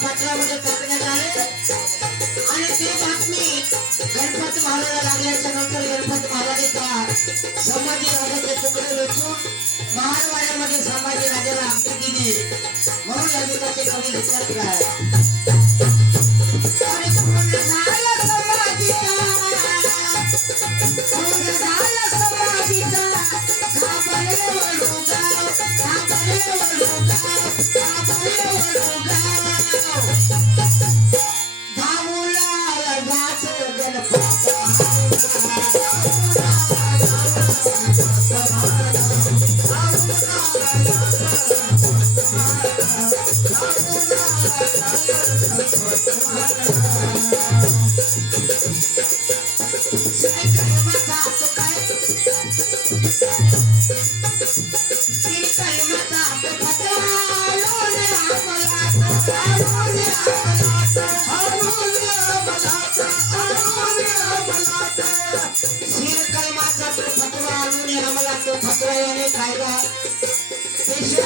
पात्रामध्ये टाकण्यात आले आणि ते बातमी गणपत महाराजाला लागल्याच्या नंतर गणपत महाराजांचा संभाजी राजाचे तुकडे वेचून महारवाड्यामध्ये संभाजी राजाला आज्ञा दिली म्हणून या गीताचे कवी लिहितात काय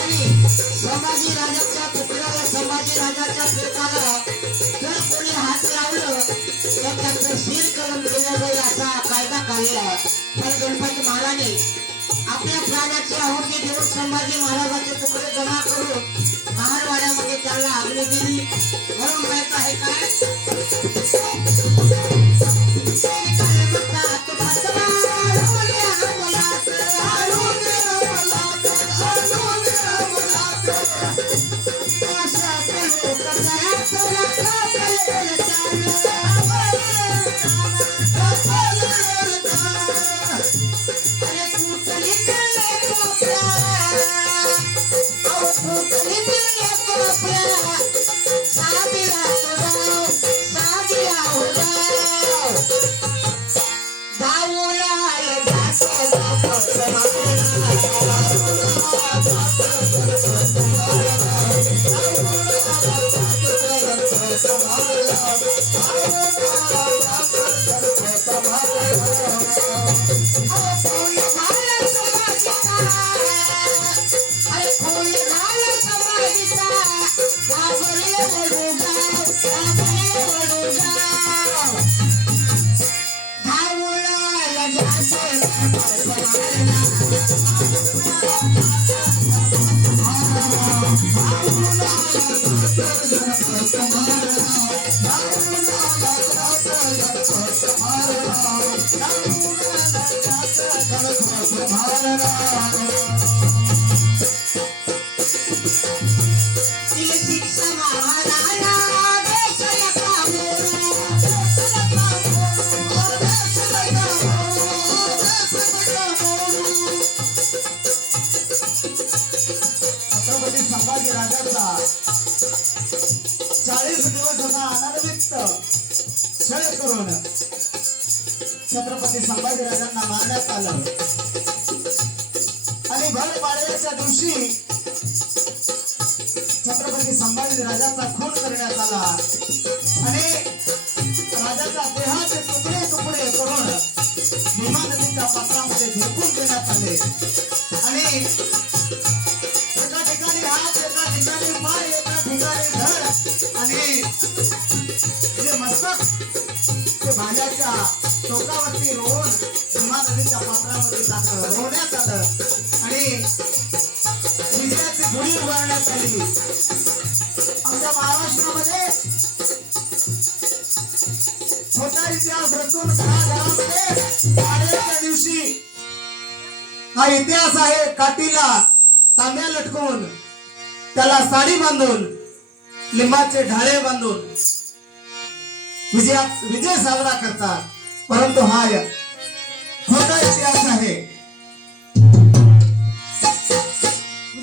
संभाजी राजाच्या पुतळ्याला संभाजी राजाच्या प्रेताला जर कोणी हात लावलं तर त्याचं शिर कलम केलं जाईल असा कायदा काढला. पण गणपती महाराजांनी आपल्या प्राणाची आहुती देऊन संभाजी महाराजांचे तुकडे जमा करून महारवाड्यामध्ये त्याला आज्ञा दिली. म्हणून माहित आहे काय संभाजी राजाचा 40 दिवस असा अनारवित छळ करून छत्रपती संभाजी राजांना मारण्यात आलं आणि भर पाडव्याच्या दिवशी छत्रपती संभाजी राजाचा खून करण्यात आला आणि राजाचा देहाचे तुकडे तुकडे करून भीमा नदीच्या पात्रामध्ये झोकून देण्यात आले आणि एका ठिकाणी हात एका ठिकाणी पाय एका ठिकाणी धड आणि जे मस्तक ते भाल्याच्या टोकावरती रोवून भीमा नदीच्या पात्रामध्ये रोवण्यात आलं आणि विजयाची गुढी उभारण्यात आली. आमच्या महाराष्ट्रामध्ये इतिहास रचून घराघरामध्ये पाडव्याच्या दिवशी हा इतिहास आहे. काठीला तांब्या लटकवून, त्याला साडी बांधून, लिंबाचे ढाळे बांधून विजय साजरा करतात. परंतु हा खोटा इतिहास आहे.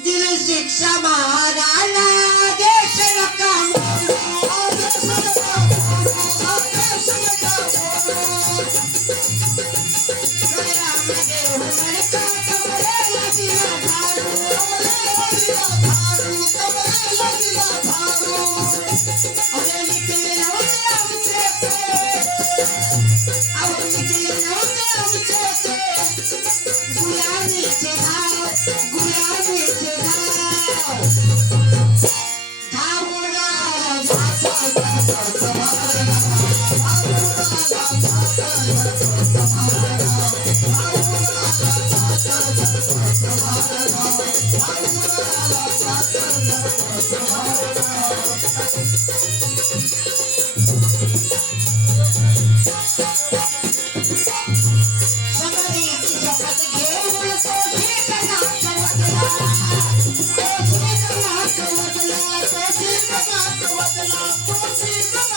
दिल शिक्षा महाराणा देश नका Thank you.